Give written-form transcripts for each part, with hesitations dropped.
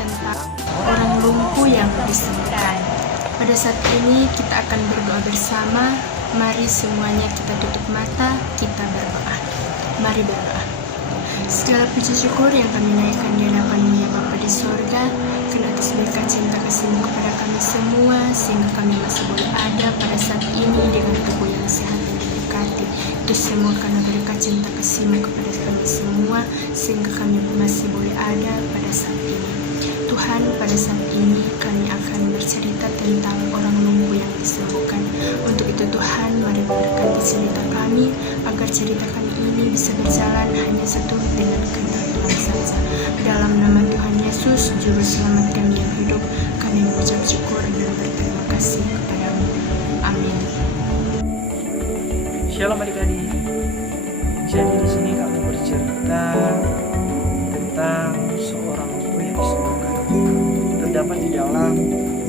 tentang orang lumpuh yang disembuhkan. Pada saat ini kita akan berdoa bersama. Mari semuanya kita tutup mata, kita berdoa. Mari berdoa. Segala puji syukur yang kami naikkan di hadapan-Mu ya Bapa di sorga, karena atas berkat cinta kasih-Mu kepada kami semua, sehingga kami masih boleh ada pada saat ini dengan tubuh yang sehat dan diberkati. Itu semua karena berkat cinta kasih-Mu kepada kami semua, sehingga kami masih boleh ada pada saat ini. Tuhan, pada saat ini kami akan bercerita tentang orang lumpuh yang disembuhkan. Untuk itu Tuhan, mari berkati cerita kami, agar cerita kami ini bisa berjalan hanya seturut dengan kehendak Tuhan saja. Dalam nama Tuhan Yesus, Juru Selamat kami yang hidup, kami mengucap syukur dan berterima kasih kepada-Mu. Amin. Shalom adik-adik. Jadi di sini kami bercerita tentang seorang lumpuh yang disembuhkan. Terdapat di dalam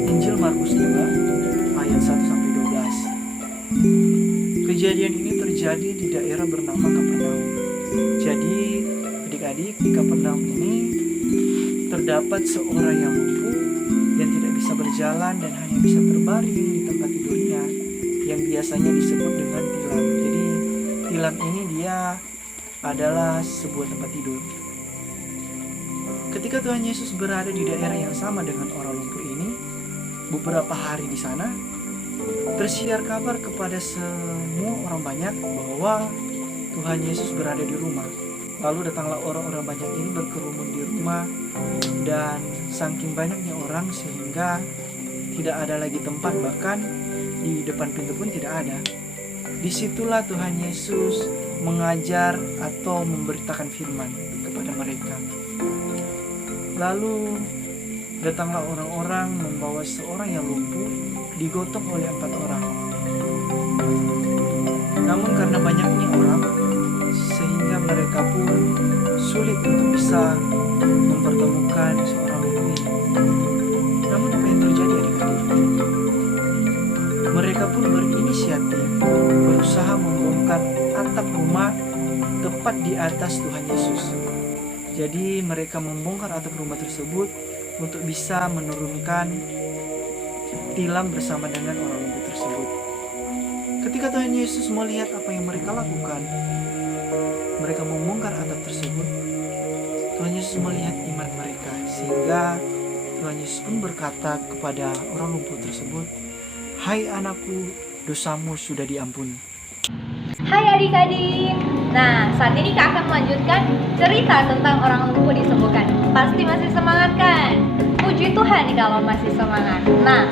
Injil Markus 2 ayat 1-12. Kejadian ini terjadi di daerah bernama Kapernaum. Jadi adik-adik, di Kapernaum ini terdapat seorang yang lumpuh yang tidak bisa berjalan dan hanya bisa terbaring di tempat tidurnya yang biasanya disebut dengan tilam. Jadi tilam ini dia adalah sebuah tempat tidur. Ketika Tuhan Yesus berada di daerah yang sama dengan orang lumpuh ini, beberapa hari di sana, tersiar kabar kepada semua orang banyak bahwa Tuhan Yesus berada di rumah. Lalu datanglah orang-orang banyak ini berkerumun di rumah, dan saking banyaknya orang sehingga tidak ada lagi tempat, bahkan di depan pintu pun tidak ada. Disitulah Tuhan Yesus mengajar atau memberitakan firman kepada mereka. Lalu datanglah orang-orang membawa seorang yang lumpuh digotong oleh 4 orang. Namun karena banyaknya orang, sehingga mereka pun sulit untuk bisa mempertemukan seorang lumpuh ini. Namun apa yang terjadi adik-adik? Mereka pun berinisiatif berusaha membongkar atap rumah tepat di atas Tuhan Yesus. Jadi mereka membongkar atap rumah tersebut untuk bisa menurunkan tilam bersama dengan orang lumpuh tersebut. Ketika Tuhan Yesus melihat apa yang mereka lakukan, mereka membongkar atap tersebut. Tuhan Yesus melihat iman mereka, sehingga Tuhan Yesus pun berkata kepada orang lumpuh tersebut, "Hai anakku, dosamu sudah diampuni." Hai adik-adik. Nah, saat ini Kak akan melanjutkan cerita tentang orang lumpuh disembuhkan. Pasti masih semangat kan? Puji Tuhan kalau masih semangat. Nah,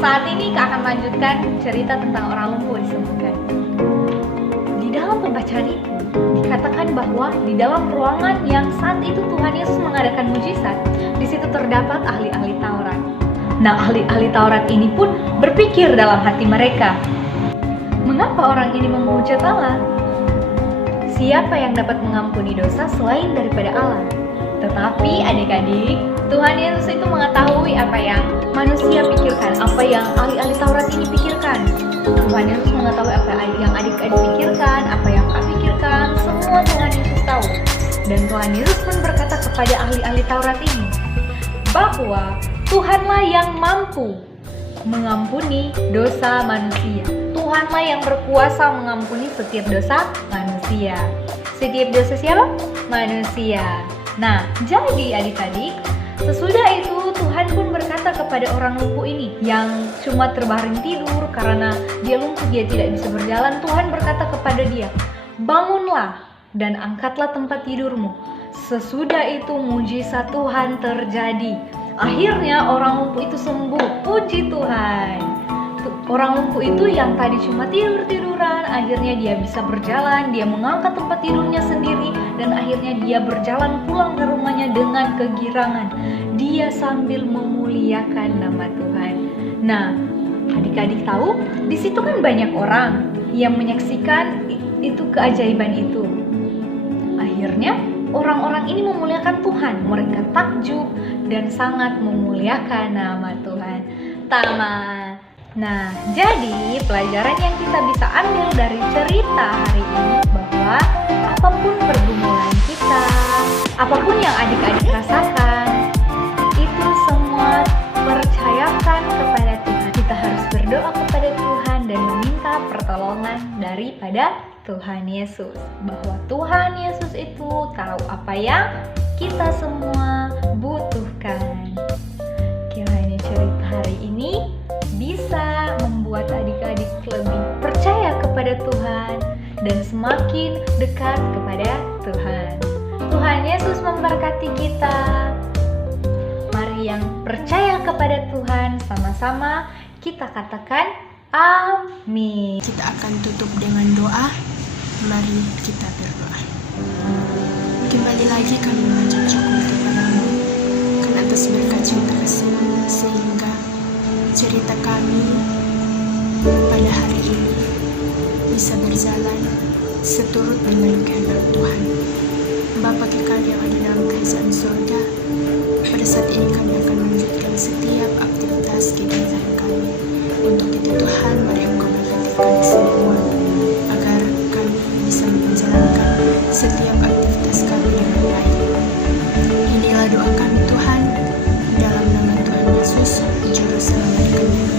saat ini Kak akan melanjutkan cerita tentang orang lumpuh disembuhkan. Di dalam pembacaan itu dikatakan bahwa di dalam ruangan yang saat itu Tuhan Yesus mengadakan mujizat, di situ terdapat ahli-ahli Taurat. Nah, ahli-ahli Taurat ini pun berpikir dalam hati mereka, mengapa orang ini memuja Allah? Siapa yang dapat mengampuni dosa selain daripada Allah? Tetapi adik-adik, Tuhan Yesus itu mengetahui apa yang manusia pikirkan, apa yang ahli-ahli Taurat ini pikirkan. Tuhan Yesus mengetahui apa yang adik-adik pikirkan, apa yang Kak pikirkan, semua Tuhan Yesus tahu. Dan Tuhan Yesus pun berkata kepada ahli-ahli Taurat ini, bahwa Tuhanlah yang mampu mengampuni dosa manusia. Tuhanlah yang berkuasa mengampuni setiap dosa manusia. Setiap dosa siapa? Manusia. Nah, jadi adik-adik, sesudah itu Tuhan pun berkata kepada orang lumpuh ini yang cuma terbaring tidur karena dia lumpuh, dia tidak bisa berjalan. Tuhan berkata kepada dia, "Bangunlah dan angkatlah tempat tidurmu." Sesudah itu mujizat Tuhan terjadi. Akhirnya orang lumpuh itu sembuh. Puji Tuhan. Orang lumpuh itu yang tadi cuma tidur-tiduran, akhirnya dia bisa berjalan, dia mengangkat tempat tidurnya sendiri, dan akhirnya dia berjalan pulang ke rumahnya dengan kegirangan. Dia sambil memuliakan nama Tuhan. Nah, adik-adik tahu, di situ kan banyak orang yang menyaksikan itu keajaiban itu. Akhirnya orang-orang ini memuliakan Tuhan. Mereka takjub dan sangat memuliakan nama Tuhan. Tamat. Nah, jadi pelajaran yang kita bisa ambil dari cerita hari ini bahwa apapun pergumulan kita, apapun yang adik-adik rasakan, itu pertolongan daripada Tuhan Yesus. Bahwa Tuhan Yesus itu tahu apa yang kita semua butuhkan. Kiranya cerita hari ini bisa membuat adik-adik lebih percaya kepada Tuhan dan semakin dekat kepada Tuhan. Tuhan Yesus memberkati kita. Mari yang percaya kepada Tuhan sama-sama kita katakan amin. Kita akan tutup dengan doa. Mari kita berdoa. Kembali lagi kami mengucap syukur kepadamu karena atas berkat cinta kasih-Mu sehingga cerita kami pada hari ini bisa berjalan seturut dengan kehendak Tuhan. Bapa kekal yang ada dalam kerajaan surga, pada saat ini kami akan melanjutkan setiap aktivitas kegiatan kami. Untuk itu Tuhan, mari Engkau berkati kami semua agar kami bisa menjalankan setiap aktivitas kami dengan baik. Inilah doa kami Tuhan, dalam nama Tuhan Yesus, Juru Selamat kami.